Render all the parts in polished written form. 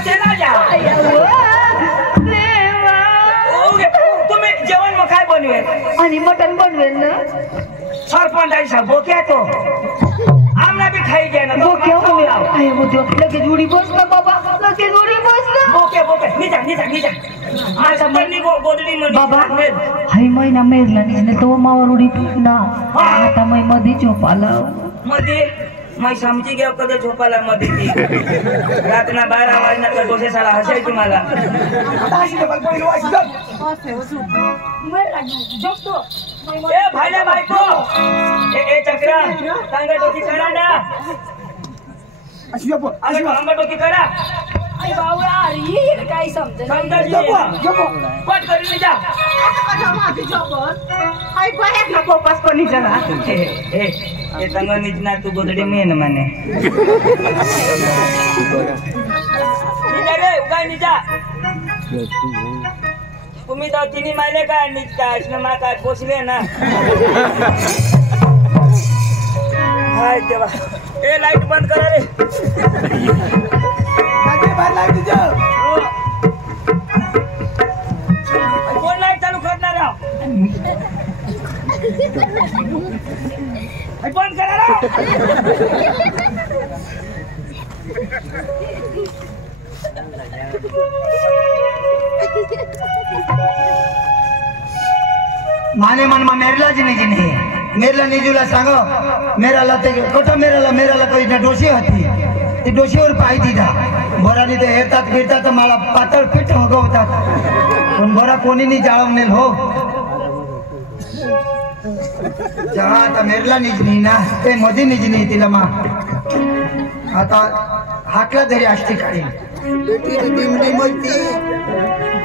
बसायला जा तुम्ही जेवण मग काय बनवेल आणि मटण बनवेल ना सरपंचाचा बोक्या तो आमना भी खाई गया ना बोक्या हो आय बोक्या लगेच उडी बस ना बाबा लगेच उडी बस ना बोके बोके निजा आता मनी गोदडी मध्ये बाबा हाय महिना मेरला निजने तो मावर उडी ना आता मै मध्ये झोपाला मध्ये मैं समझी गया कधी झोपाला मध्ये ती रातना 12 वाजता डोसे साला हसाय तुम्हाला ए भाईला बायको ए चक्रा सांगा डोकी करा ना अशी अंगा डोकी करा आई बावळा अरे काय समजा पट करी जा आता माझी जबर हाय पाय ना कोपास कोणी जरा ए तंग निजना तू गोदडी मेन माने निजा रे उगाय निजा तुम्ही तो तिनी माले का निजता इसने मा का पोसले ना हाय देवा ए लाइट बंद करा रे बाकी बाहेर लाइट दे कोण लाइट चालू करणार राव बंद करा राव माने मन में मेरला जिनी मेरला निजूला सांगो मेरा लते कोठा मेराला कोई ना डोशी होती ती डोशीवर पाय दिदा बोरानी ते येतात फिरतात मला पातळ पीठ होगवतात पण बोरा कोणी नाही जाळवनेल हो जहा आता मेरला निजनी ना ते मधी निजनी तिला मा आता हातला तरी आष्टी काढी बेटी डिमडी मस्ती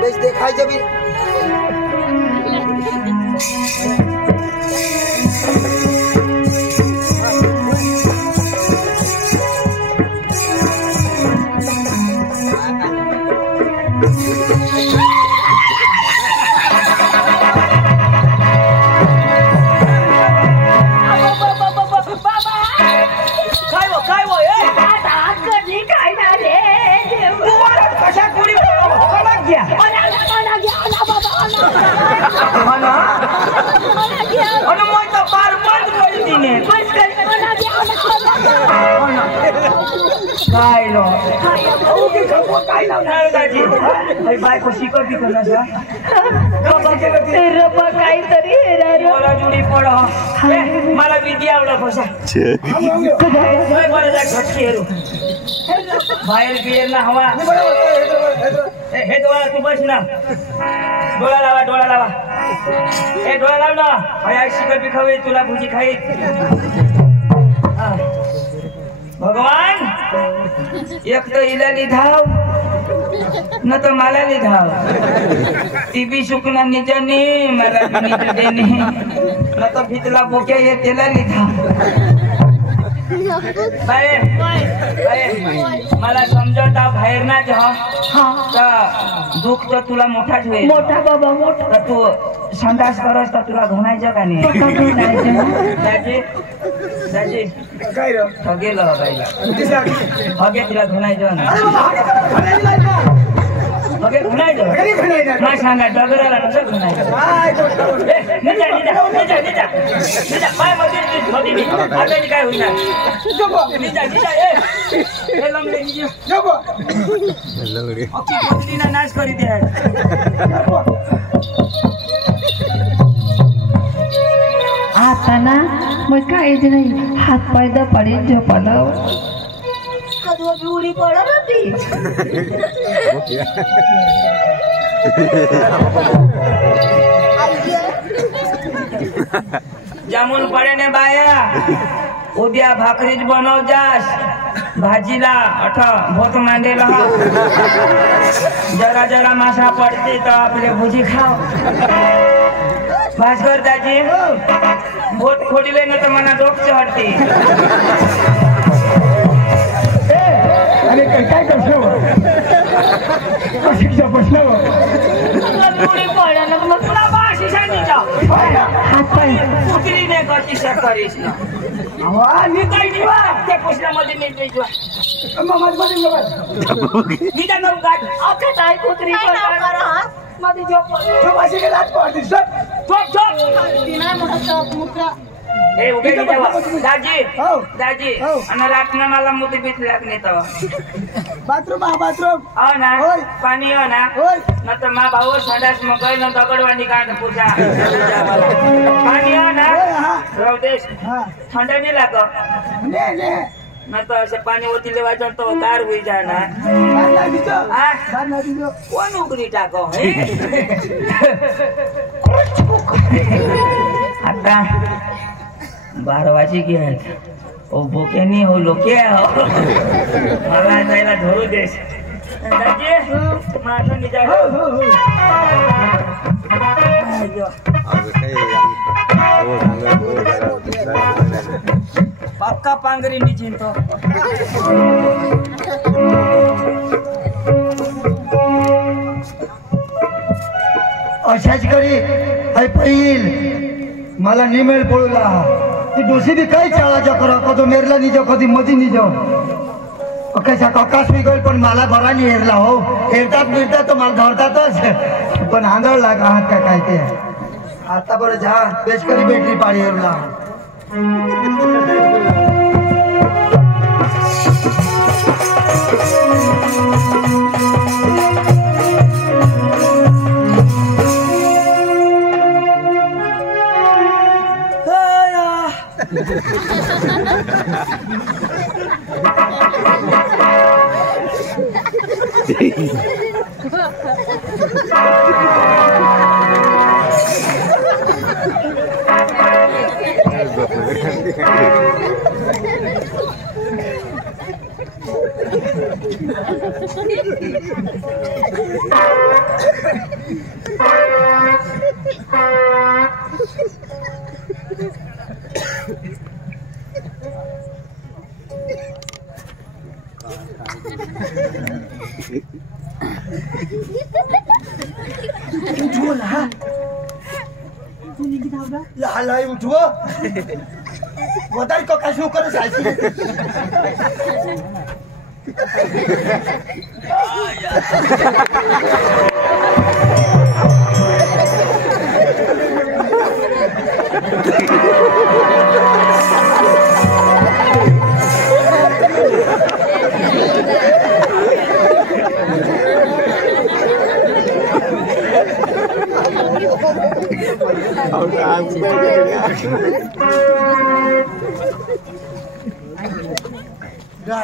बस देखायचं बी बायको शिकव बी कोणाच काहीतरी जुडी पड मला विधी आवडा बसा घटकी हेरू बाहेर बिहेर ना हवा हे डोळा तू बस ना डोळा लावा हे डोळा लाव ना भया शिकत बी खावी तुला भुजी खाई भगवान एक तो इला लिधाव न तो मला लिधाव ती बी सुकना निजाने मला निज देणे न तो भितला बोक्या ये तेला लिधाव मला समजवता बाहेर ना जा दुःख तर तुला मोठाच होईल मोठा बाबा मोठा तू संडास करस तर तुला घुणायचं का नाही दाजी काय रे गेलो बाईला तिला घुणायचं घुणायचं सांगा डगराला नसं घुणायचं काय होणार नाश करी द्या आता ना मग काहीच नाही हात पाय दपाडी झोपाला कधवा बी उडी पडा ना ती जामून पडे ने बाया उद्या भाकरीच बनव जास भाजीला भोत मांडेला जरा जरा मासा पडते तो आपले भुजी खाओ भास्कर दाजी भोत खोडीले न तर मना डोक चढते अरे काय करतो शिक्षा प्रश्न हात पाय उतरी ने कशी करीस ना आवा निकाल जीवा त्या पुसण्यामध्ये नीट जीवा मध्ये निदा नऊ गाठ अखे ताई कुत्री काय नाव करा हा? मध्ये झोप तो माझी गेला पाडती सब झोप झोप तिला मोठा चौक मुद्रा ए उगे निदावा दाजी हो. दाजी हो. आणि रातना मला मोठी भीती लागली तवा बाथरूम बाथरूम हो ना होय. पाणी हो ना होय न तर मा भाऊ संडास मग न दगडवाणी काढ पूजा पाणी हो ना होय हा रवदेश हा थंड नाही लागत ने ने न तर असे पाणी ओती लेवायचं तो गार होई जाणार बारला दिसो हा? बारला दिसो कोण उघडी टाको आता 12 वाजी घे ओ बोक्यानी हो लोके हो मला जायला धरू देस दाजी माझं निजा हो हो हो पक्का पांगरी निचिन तो अशाच करी हाय पहिल मला निमेल पडला ती डोसी बी काही चाळाच्या करा कधी मेरला निजो कधी मधी निजो कशा ककास मी गल पण मला बरा नाही हेरला हो हेरतात मिळतात तर मला धरतातच पण आंधळ लागा आहात का काय ते आता बरं जा बेस करी बॅटरी पाडी हेरला लाय उठव વધારે કકાશ નું કરે સાચી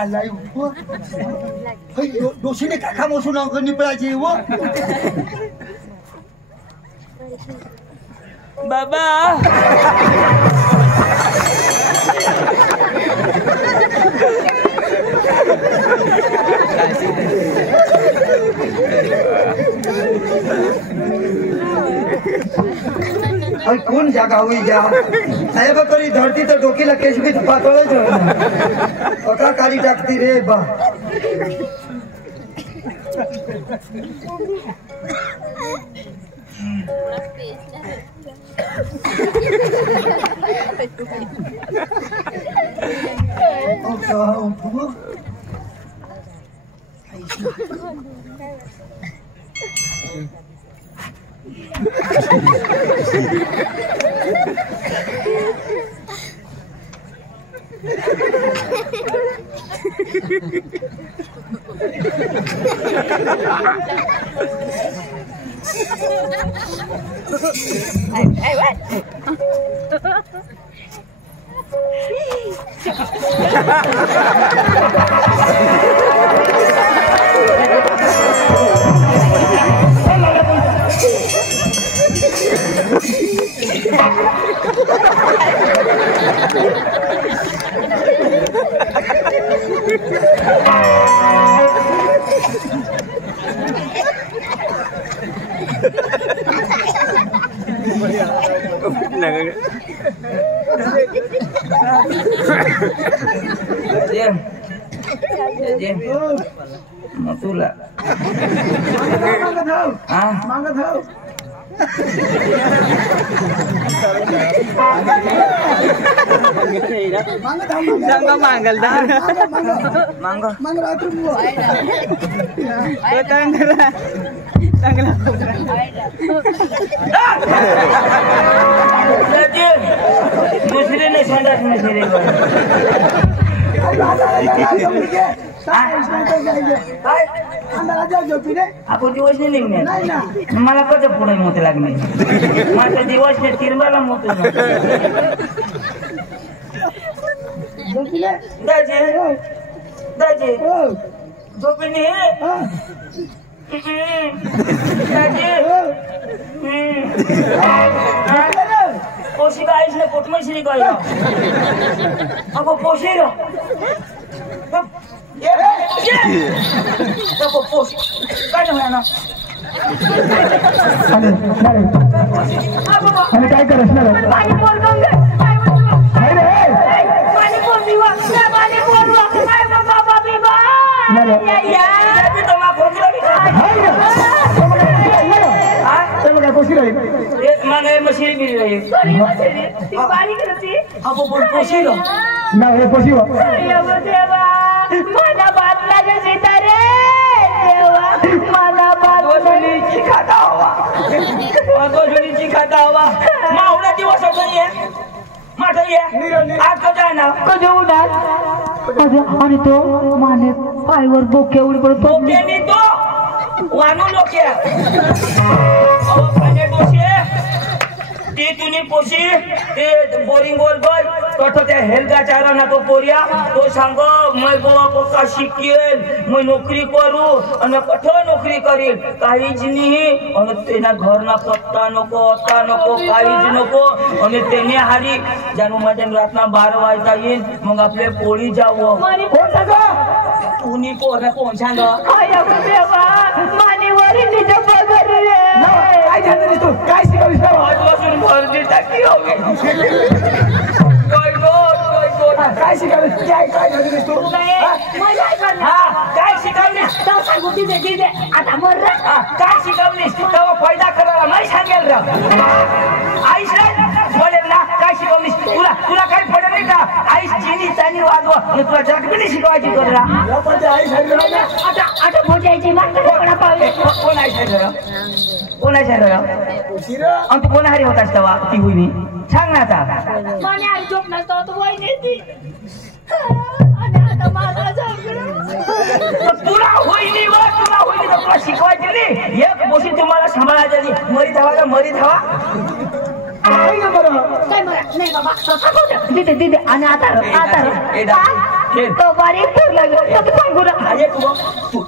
लाय उठव डोशीने काका मोसून निपळायची व बाबा कोण जागा हुई जा साहेब करी धरती तर डोकीला केश बी पातळच अका काली टाकती रे बा तुला मागत हो दुसरी नाही संडास नसली आपण दिवस नाही निघणार मला कसं पुढे मोठे लागणे माझा दिवस नाही तिरबाला मोठ दाजे दाजे झोपी पोशी का आईस ने पोट में श्री का अब पोशी रो तो पोश काय होया ना आणि काय करस ना पाणी पोर गंगे पाणी पोर दिवा पाणी पोर काय बाबा बिबा या अभी तो मां फोन काय पोशी राहील एक मागे मशीन भी रही ती बारीक होती अब बोल पोशी रो ना हे पोशी हो देवा मला बात लागे सीतारे देवा मला बात खाता हुआ मावळा दिवस होता ये माझा ये आज को जाना कधी उडाल आणि तो माने पायवर बोके उडी पडतो बोके नहीं तो वानू लोके अब पाने पोशी ती तुनी पोशी ते बोरिंग वर गल तो त्या हेल्गा चारा ना तो पोरिया तो सांग मैं बाबा पक्का शिकेल मैं नोकरी करू आणि कठोर नोकरी करील काहीच नाही आणि तेना घरना पत्ता नको अत्ता नको काहीच नको आणि तेने हारी जानू माझ्या रातना 12 वाजता येईल मग आपले पोळी जावं कोण सांग तुनी पोरना कोण सांग आया देवा माने वरी निज पगार रे काय झालं तू काय शिकवलीस आजपासून भरती टाकी हवी काय शिकवलीस काय काय झालं तू काय शिकवलीस सांगू तिथे आता मर काय शिकवलीस तेव्हा फायदा करायला नाही सांगेल रा आईस बोलेल ना काय शिकवलीस तुला तुला काही पडेल नाही का आईस चिनी चानी वाजवा तुला जगबी शिकवायची कर रा आता आता मोजायची मागणं पावले कोण आहे साहेब कोण आहे साहेब आणि तू कोण हरी होतास तेव्हा ती होईनी सांग ना आता माने आई झोप नसतो तो वय नेती आणि आता मला तुला होईनी व तुला होईनी तर तुला शिकवायची नाही एक गोष्टी तुम्हाला सांभाळायची मरी धावा काय ना बरं काय मला नाही बाबा तिथे आणि आता तो बारीक पोरला तो सांगू ना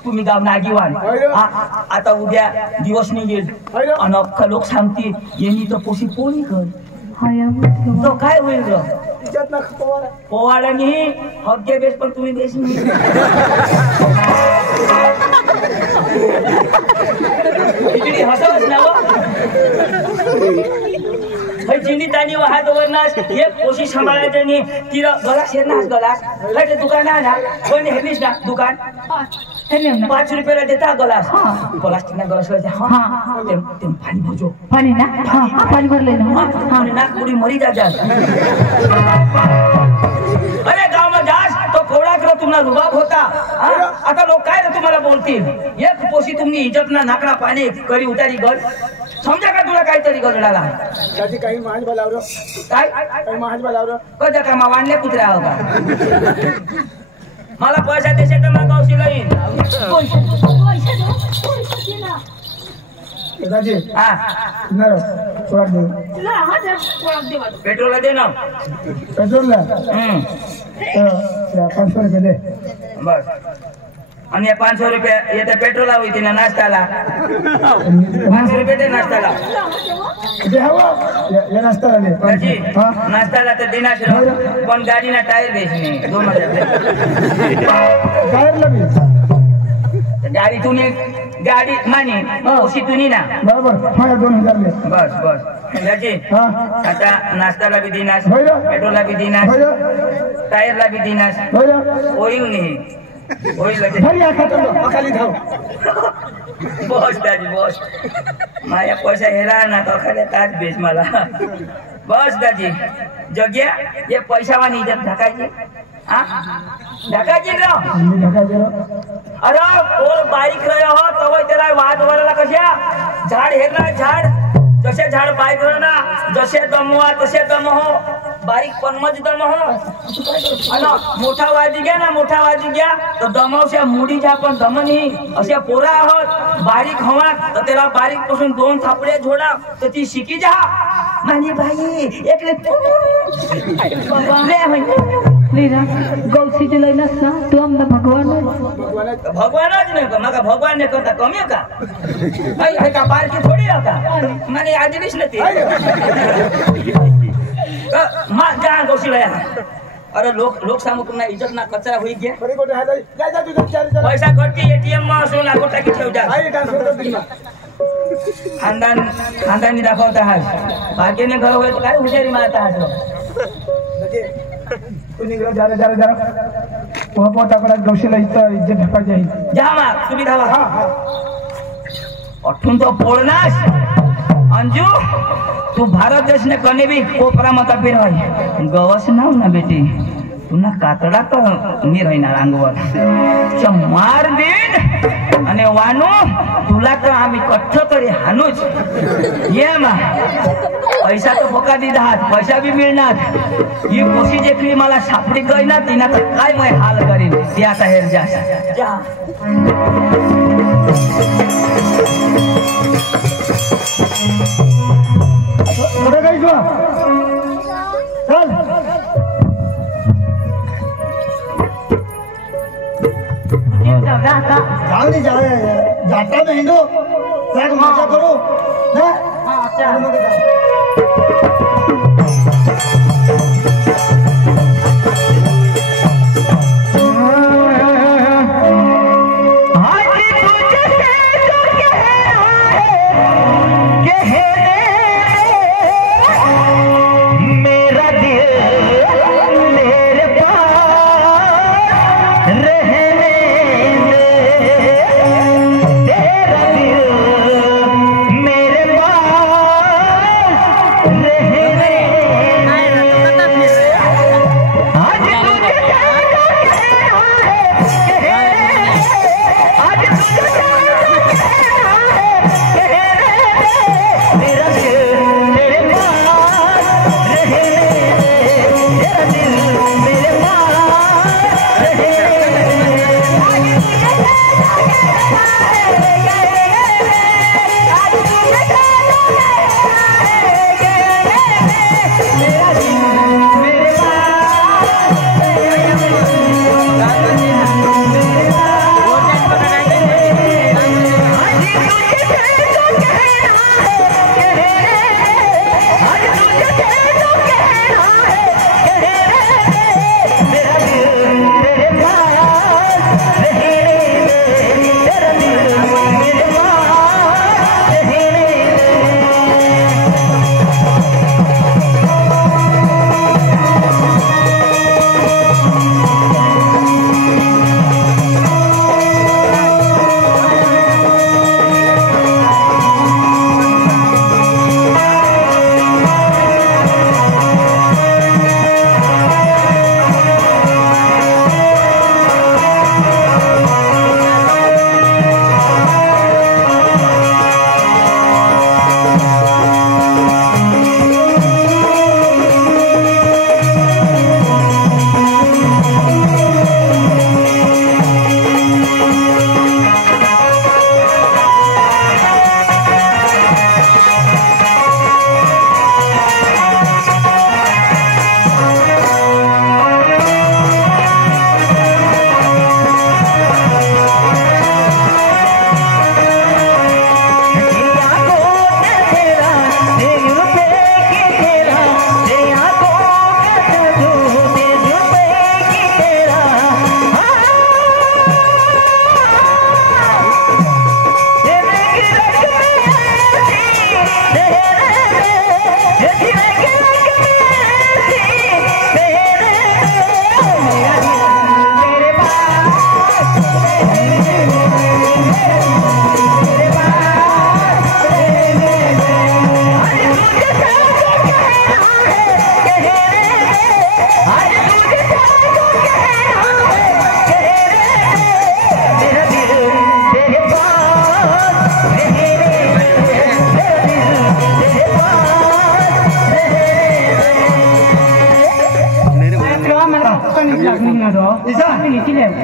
तुम्ही गाव नागीवान आता उद्या दिवस निघेल आणि अख्खा लोक सांगतील यांनी तर पोशी पोळी कर तो काय होईल ग पोवाड्याने हक्के बेस पण तुम्ही बेस नाही खिचडी हसवच ना चिनी तानी वाहत वरनास एक पोशी सांभाळायचं नाही तिला गलास हेरनास गलास काय दुकान आहे ना कोण हेरलीस ना दुकान 5 रुपयाला देता गलास प्लास्टिकना गलास ते पाणी भरजो पाणी ना पाणी भरले ना आणि नागपुरी मरी जातात अरे गाव में जास तो कोड़ा कर तुम्हाला रुबाब होता आता लोक काय रे तुम्हाला बोलतील एक पोशी तुम्ही इज्जत ना नाकड़ा पाणी करी उतारी गल समजा का तुला काहीतरी गजडाला त्याची काही महाज बोलावरो काय काही महाज बोलावरो कदा का मावानले कुत्र्या हो का मला पैसा देशे तर मला गावशी लाईन दादी हा ना सोड दे पेट्रोल दे ना पेट्रोल ला 500 रुपये दे बस आणि 500 रुपये येते पेट्रोल होती ना नाश्त्याला 500 रुपये दे नाश्त्याला दे हवा या नाश्ता ले नाश्त्याला तर दिनाश पण गाडीना टायर बेचणे 2000 टायर लगी गाडी तुनी गाडी मानी उशी तुनी ना बरोबर हा 2000 ले बस बस गाजी आता नाश्त्याला भी दिनाश पेट्रोलला भी दिनाश टायरला भी दिनाश होईल नाही होईल खाली धाव बस दादी बस माझ्या पैसा हेरा ना तो खाली ताज बेस मला बस दाजी जग्या ये पैसा वाली इज्जत ढकायची हाँ ढकायची ना अरे पोर बारीक रहे हो तव त्याला वाद वराला कशा झाड हेरला झाड जसे झाड बारीक ना जसे दमवा तसे दम हो बारीक पन्मज दम हो आणि मोठा वाजी घ्या ना मोठा वाजी घ्या तर दमवशा मुडी ज्या पण दमनी अशा पोरा आहोत बारीक हवा तर त्याला बारीक पासून 2 थापडे झोडा तर ती शिकी जा माझी बाई एकले लीरा गौसी दिलाई नसना तू आमना भगवानच नाही का मग भगवान ने करता कमी का आई का बारकी थोडी होता माने आजलीच नाही मा जा गौशीला अरे लोक सामोर ना इज्जत ना कचरा होई गया पैसा खर्ची एटीएम मा असो ना गोटा की ठेव जा खानदानी दाखवता हाय बाकीने घर होय तो काय हुशारी मारता हाय जरा पोटाकडे गौशीला इज्जत ढकायची आहे जा मा तुम्ही धावा अठून तो पोळनास अंजू तू भारत देश ने कने भी कोपरा मत फिर होय गवस नाव ना बेटी तुना कातडा तो मी राहणार अंगवर मार दिन आणि वानू तुला तर आम्ही कच्छ तरी हानूच ये मा पैसा तो फोका दिधात पैसा भी मिळणार ही कोशी जेकली मला सापडी गई ना तिना तर काय मैं हाल करीन ती आता हेर जा कुठे काही चल जाऊ दे जाता मैं हिंदू त्याग मजा करू मेरे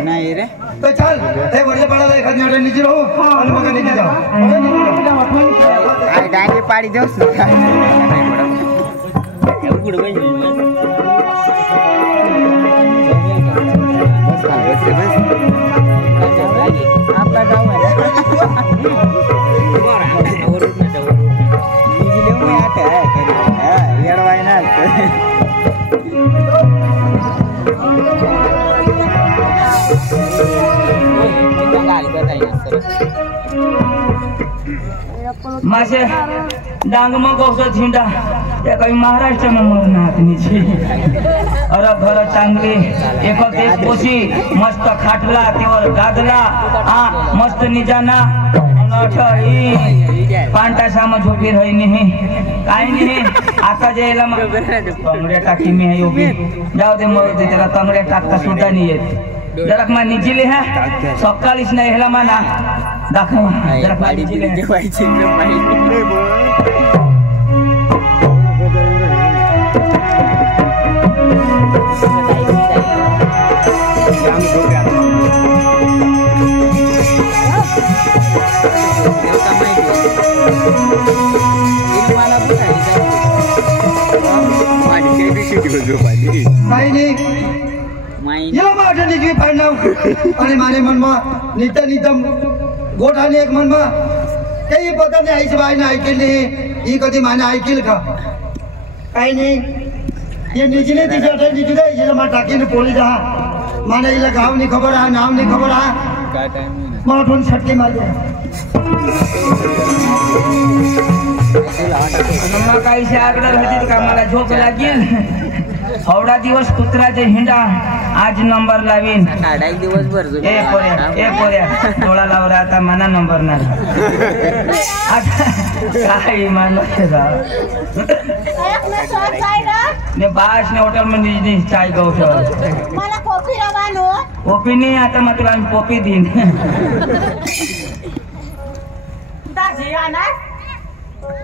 नाही रे तर चाल ते वरच्या पाडाला एखादी अडचण निजी राहू आणि मग निजी जाऊ काय डांगे पाडी देऊस आपला गाव आहे येडवाय ना माझे डांग मग औषध झिंडा या काही महाराष्ट्र में मरणार नीचे अरे घर चांगली एक देश पोशी मस्त खाटला तेवर गादला हा मस्त निजाना पांटा सामा झोपी रही नहीं काही नाही आता जायला मग तंगड्या टाकी मी आहे योगी जाऊ दे मग त्याला तंगड्या टाकता सुद्धा नाही येत जरा मा निजिले है सकाळीच नाही ह्याला माना दाखव जरा मा निजिले काही नाही या माझ्या निजी फाडणार आणि माने मनमा नितम गोठाने एक मनमा काही पता नाही आईची बाईने ऐकेल नाही ही कधी माने ऐकेल का काही नाही ये निजीने तिच्या निजी दे हिला मा टाकीने पोळी जा माने हिला गाव नाही खबर आहे नाव नाही खबर आहे मग आठवण छटके मारले काही आगडर होती का मला झोप लागेल हवडा दिवस कुत्राचे हिंडा आज नंबर लावीन दिवसभर ए पोऱ्या डोळा लावला आता मना नंबर नाही आता काय मान ने बास ने होटल में निजी चाय गौठ मला कॉफी रवानो कॉफी नाही आता मग तुला कॉफी देईन दाजी आना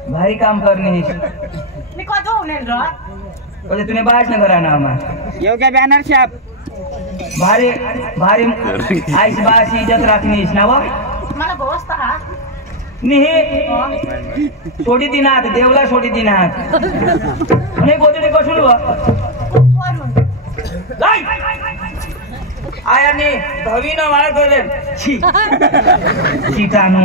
भारी काम करणे मी कधो होणार रे म्हणजे तुने बास न करा ना आम्हाला योग्य बॅनर छाप भारी भारी आईस बास इज्जत राखणीस ना वा मला बसता हा निहे सोडी दिनात देवला सोडी दिनात हे गोदडे कसून वा वरून लाई आयाने धवी न मार करे छी कीटाणू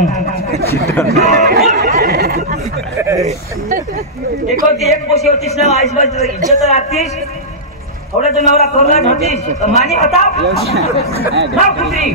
एक पोशी होतीस ना आईस बास इज्जत राखतीस थोडा जनावरा करला होतीस मानी हटाव ना कुत्री